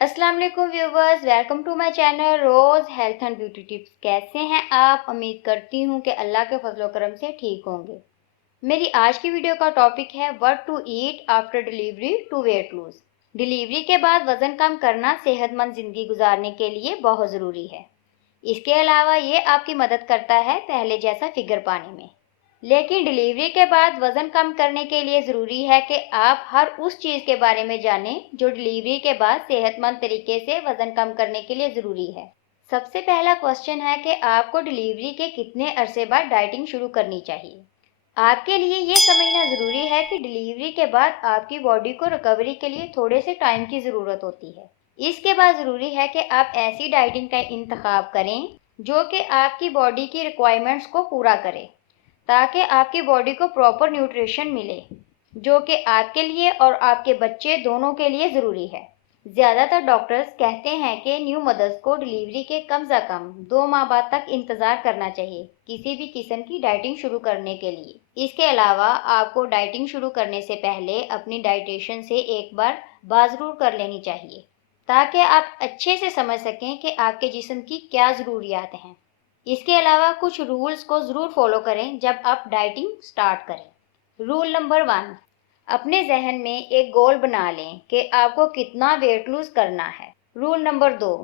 अस्सलाम वालेकुम viewers, welcome to my channel Rose health and beauty tips. कैसे हैं आप? उम्मीद करती हूं कि अल्लाह के फजल करम से ठीक होंगे। मेरी आज की वीडियो का टॉपिक है what to eat after delivery to weight lose. Delivery के बाद वजन कम करना सेहतमंद जिंदगी गुजारने के लिए बहुत ज़रूरी है। इसके अलावा ये आपकी मदद करता है पहले जैसा फिगर पाने में। लेकिन डिलीवरी के बाद वजन कम करने के लिए ज़रूरी है कि आप हर उस चीज़ के बारे में जानें जो डिलीवरी के बाद सेहतमंद तरीके से वजन कम करने के लिए ज़रूरी है। सबसे पहला क्वेश्चन है कि आपको डिलीवरी के कितने अरसे बाद डाइटिंग शुरू करनी चाहिए। आपके लिए ये समझना ज़रूरी है कि डिलीवरी के बाद आपकी बॉडी को रिकवरी के लिए थोड़े से टाइम की ज़रूरत होती है। इसके बाद ज़रूरी है कि आप ऐसी डाइटिंग का इंतखाब करें जो कि आपकी बॉडी की रिक्वायरमेंट्स को पूरा करे, ताकि आपकी बॉडी को प्रॉपर न्यूट्रिशन मिले जो कि आपके लिए और आपके बच्चे दोनों के लिए ज़रूरी है। ज़्यादातर डॉक्टर्स कहते हैं कि न्यू मदर्स को डिलीवरी के कम से कम 2 माह बाद तक इंतज़ार करना चाहिए किसी भी किस्म की डाइटिंग शुरू करने के लिए। इसके अलावा आपको डाइटिंग शुरू करने से पहले अपनी डाइटिशियन से एक बार बात ज़रूर कर लेनी चाहिए, ताकि आप अच्छे से समझ सकें कि आपके जिस्म की क्या ज़रूरियात हैं। इसके अलावा कुछ रूल्स को ज़रूर फॉलो करें जब आप डाइटिंग स्टार्ट करें। रूल नंबर 1, अपने जहन में एक गोल बना लें कि आपको कितना वेट लूज करना है। रूल नंबर 2,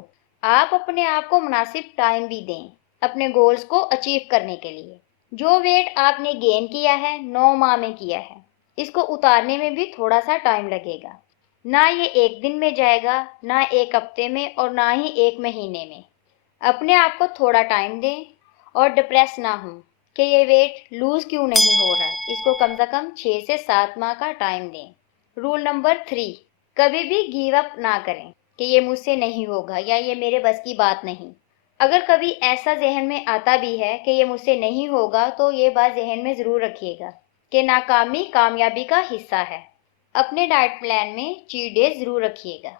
आप अपने आप को मुनासिब टाइम भी दें अपने गोल्स को अचीव करने के लिए। जो वेट आपने गेन किया है 9 माह में किया है, इसको उतारने में भी थोड़ा सा टाइम लगेगा। ना ये एक दिन में जाएगा, ना एक हफ्ते में और ना ही एक महीने में। अपने आप को थोड़ा टाइम दें और डिप्रेस ना हो कि ये वेट लूज क्यों नहीं हो रहा। इसको कम से कम 6 से 7 माह का टाइम दें। रूल नंबर 3, कभी भी गिव अप ना करें कि ये मुझसे नहीं होगा या ये मेरे बस की बात नहीं। अगर कभी ऐसा जहन में आता भी है कि ये मुझसे नहीं होगा, तो ये बात जहन में ज़रूर रखिएगा कि नाकामी कामयाबी का हिस्सा है। अपने डाइट प्लान में चीट डे ज़रूर रखिएगा।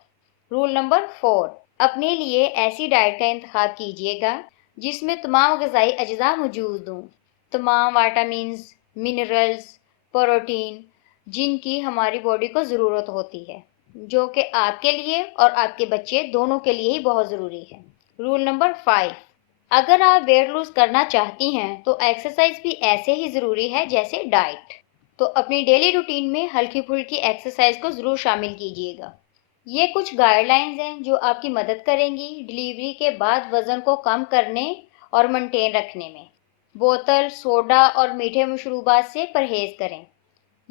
रूल नंबर 4, अपने लिए ऐसी डाइट का इंतखाब कीजिएगा जिसमें तमाम ग़िज़ाई अज्जा मौजूद हों, तमाम विटामिन्स, मिनरल्स, प्रोटीन जिनकी हमारी बॉडी को ज़रूरत होती है, जो कि आपके लिए और आपके बच्चे दोनों के लिए ही बहुत ज़रूरी है। रूल नंबर 5, अगर आप वेट लूज़ करना चाहती हैं तो एक्सरसाइज भी ऐसे ही ज़रूरी है जैसे डाइट। तो अपनी डेली रूटीन में हल्की फुल्की एक्सरसाइज को ज़रूर शामिल कीजिएगा। ये कुछ गाइडलाइंस हैं जो आपकी मदद करेंगी डिलीवरी के बाद वज़न को कम करने और मेंटेन रखने में। बोतल, सोडा और मीठे मशरूबात से परहेज़ करें।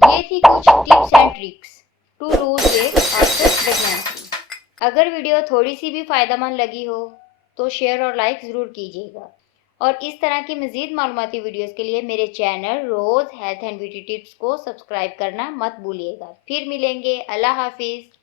ये थी कुछ tips and tricks to lose weight after pregnancy. अगर वीडियो थोड़ी सी भी फ़ायदेमंद लगी हो तो शेयर और लाइक ज़रूर कीजिएगा, और इस तरह की मज़ीद मालूमाती वीडियोज़ के लिए मेरे channel Rose health and beauty tips को सब्सक्राइब करना मत भूलिएगा। फिर मिलेंगे। अल्लाह हाफिज़।